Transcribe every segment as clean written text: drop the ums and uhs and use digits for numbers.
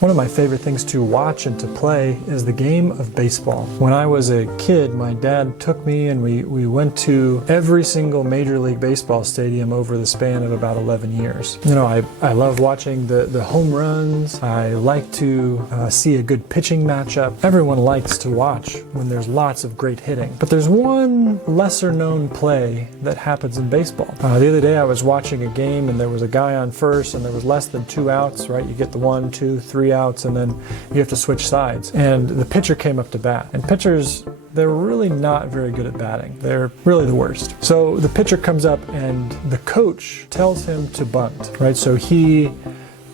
One of my favorite things to watch and to play is the game of baseball. When I was a kid, my dad took me and we went to every single Major League Baseball stadium over the span of about 11 years. You know, I love watching the home runs. I like to see a good pitching matchup. Everyone likes to watch when there's lots of great hitting. But there's one lesser known play that happens in baseball. The other day I was watching a game and there was a guy on first and there was less than 2 outs, right? You get the 1, 2, 3 outs and then you have to switch sides. And the pitcher came up to bat. And pitchers, they're really not very good at batting. They're really the worst. So the pitcher comes up and the coach tells him to bunt, right? So he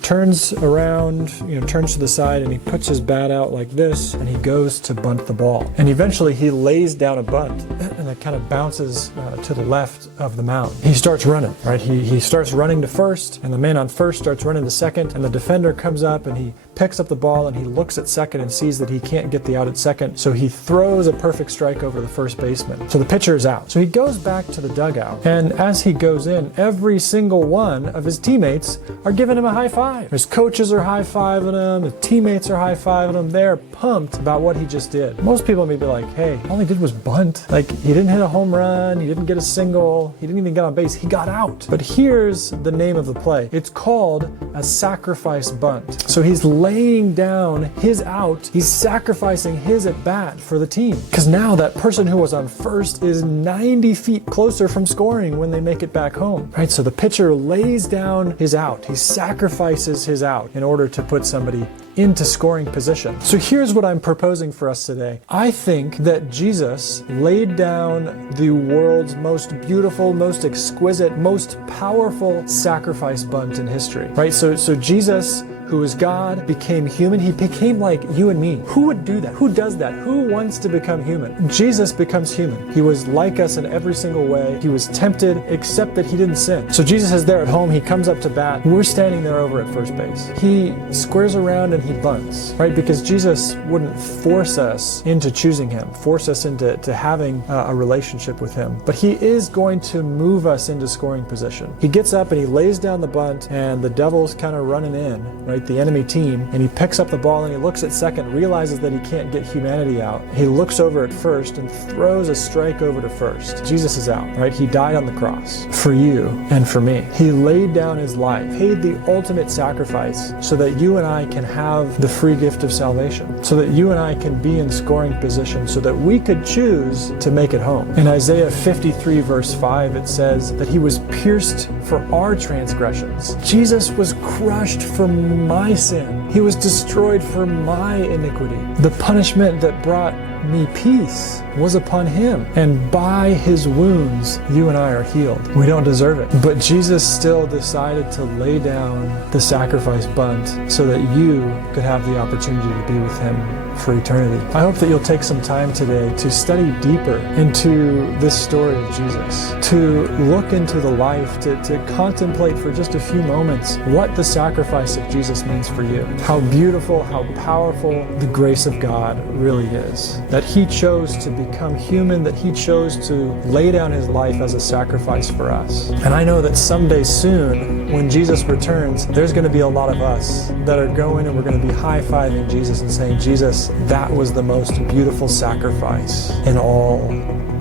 turns around, turns to the side and he puts his bat out like this and he goes to bunt the ball. And eventually he lays down a bunt and it kind of bounces to the left of the mound. He starts running, right? He starts running to first and the man on first starts running to second and the defender comes up and he picks up the ball and he looks at second and sees that he can't get the out at second. So he throws a perfect strike over the first baseman. So the pitcher is out. So he goes back to the dugout. And as he goes in, every single one of his teammates are giving him a high five. His coaches are high-fiving him. His teammates are high-fiving him. They're pumped about what he just did. Most people may be like, hey, all he did was bunt. Like, he didn't hit a home run. He didn't get a single. He didn't even get on base. He got out. But here's the name of the play. It's called a sacrifice bunt. So he's laying down his out. He's sacrificing his at bat for the team. Because now that person who was on first is 90 feet closer from scoring when they make it back home. Right? So the pitcher lays down his out. He sacrifices his out in order to put somebody into scoring position. So here's what I'm proposing for us today. I think that Jesus laid down the world's most beautiful, most exquisite, most powerful sacrifice bunt in history. Right? So Jesus, who is God, became human. He became like you and me. Who would do that? Who does that? Who wants to become human? Jesus becomes human. He was like us in every single way. He was tempted, except that he didn't sin. So Jesus is there at home. He comes up to bat. We're standing there over at first base. He squares around and he bunts, right? Because Jesus wouldn't force us into choosing him, force us into having a relationship with him. But he is going to move us into scoring position. He gets up and he lays down the bunt and the devil's kind of running in, right? The enemy team, and he picks up the ball and he looks at second, realizes that he can't get humanity out. He looks over at first and throws a strike over to first. Jesus is out, right? He died on the cross for you and for me. He laid down his life, paid the ultimate sacrifice so that you and I can have the free gift of salvation, so that you and I can be in scoring position, so that we could choose to make it home. In Isaiah 53 verse 5, it says that he was pierced for our transgressions. Jesus was crushed for my sin. He was destroyed for my iniquity. The punishment that brought me peace was upon him, and by his wounds you and I are healed. We don't deserve it, but Jesus still decided to lay down the sacrifice bunt so that you could have the opportunity to be with him for eternity. I hope that you'll take some time today to study deeper into this story of Jesus, to look into the life, to contemplate for just a few moments what the sacrifice of Jesus means for you, how beautiful, how powerful the grace of God really is, that he chose to become human, that he chose to lay down his life as a sacrifice for us. And I know that someday soon, when Jesus returns, there's going to be a lot of us that are going and we're going to be high-fiving Jesus and saying, Jesus, that was the most beautiful sacrifice in all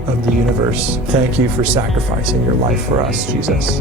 of the universe. Thank you for sacrificing your life for us, Jesus.